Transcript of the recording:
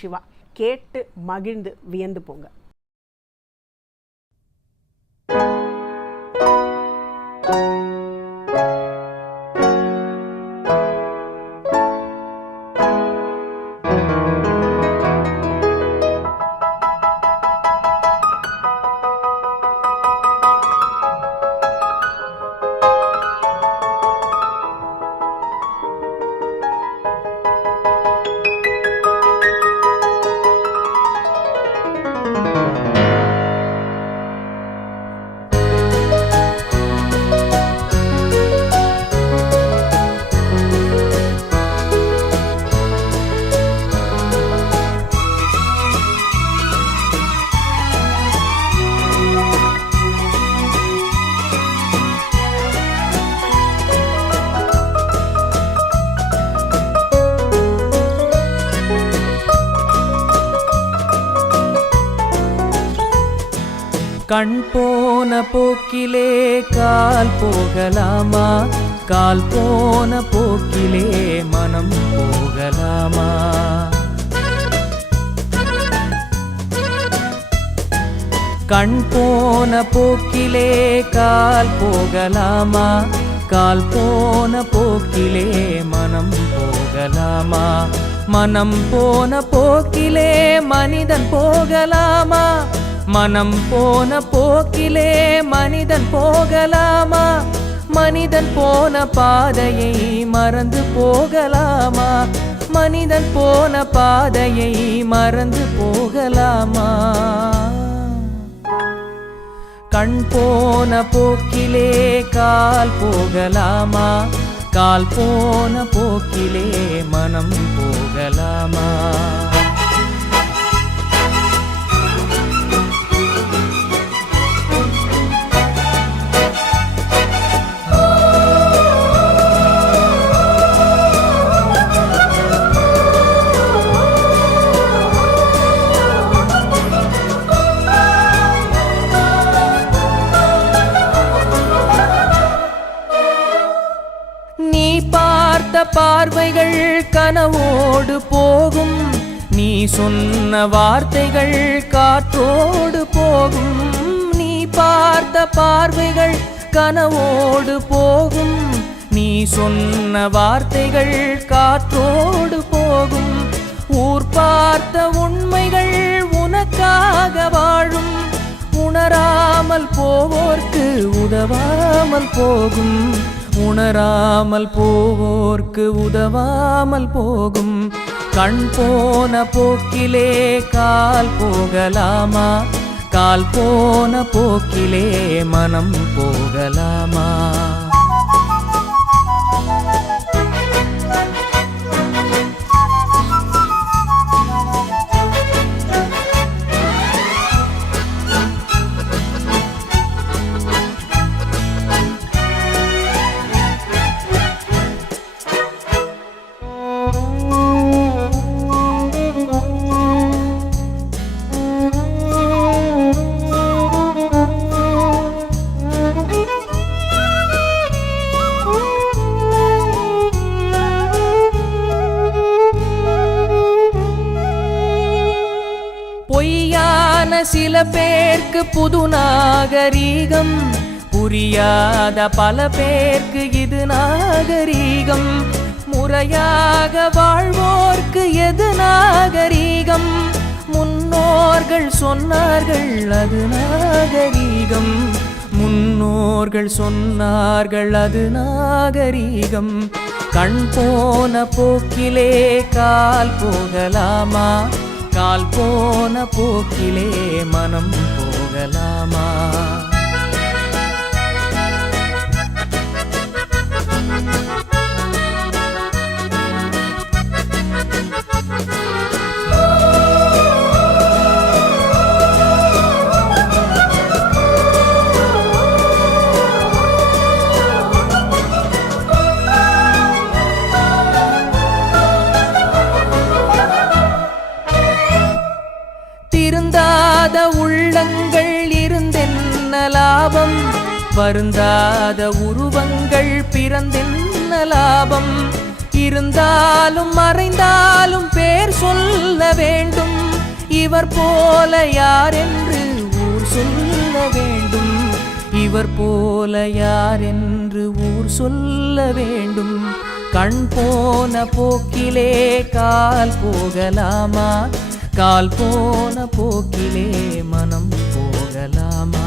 சிவா கேட்டு மகிழ்ந்து வியந்து போங்க. கண் போன போக்கிலே கால் போகலாமா, கால் போன போக்கிலே மனம் போகலாமா? கண் போன போக்கிலே கால் போகலாமா, கால் போன போக்கிலே மனம் போகலாமா? மனம் போன போக்கிலே மனிதன் போகலாமா, மனம் போன போக்கிலே மனிதன் போகலாமா? மனிதன் போன பாதையை மறந்து போகலாமா, மனிதன் போன பாதையை மறந்து போகலாமா? கண் போன போக்கிலே கால் போகலாமா, கால் போன போக்கிலே மனம் போகலாமா? பார்வைகள் கனவோடு போகும், நீ சொன்ன வார்த்தைகள் காற்றோடு போகும். நீ பார்த்த பார்வைகள் கனவோடு போகும், நீ சொன்ன வார்த்தைகள் காற்றோடு போகும். ஊர் பார்த்த உண்மைகள் உனக்காக வாழும், உணராமல் போவோர்க்கு உதவாமல் போகும், உணராமல் போவோர்க்கு உதவாமல் போகும். கண் போன போக்கிலே கால் போகலாமா, கால் போன போக்கிலே மனம் போகலாமா? பொய்யான சில பேர்க்கு புது நாகரீகம், புரியாத பல பேர்க்கு இது நாகரீகம். முறையாக வாழ்வோர்க்கு எது நாகரீகம்? முன்னோர்கள் சொன்னார்கள் அது நாகரீகம், முன்னோர்கள் சொன்னார்கள் அது நாகரீகம். கண் போன போக்கிலே கால் போகலாமா, கால் போன போக்கிலே மனம் போகலாமா? திருந்தாத உள்ளங்கள் இருந்தென்ன லாபம், வருந்தாத உருவங்கள் பிறந்தென்ன லாபம்? இருந்தாலும் மறைந்தாலும் பேர் சொல்ல வேண்டும். இவர் போல யார் என்று ஊர் சொல்ல வேண்டும். இவர் போல யார் என்று ஊர் சொல்ல வேண்டும். கண் போன போக்கிலே கால் போகலாமா? கால் போன போக்கிலே மனம் போகலாமா?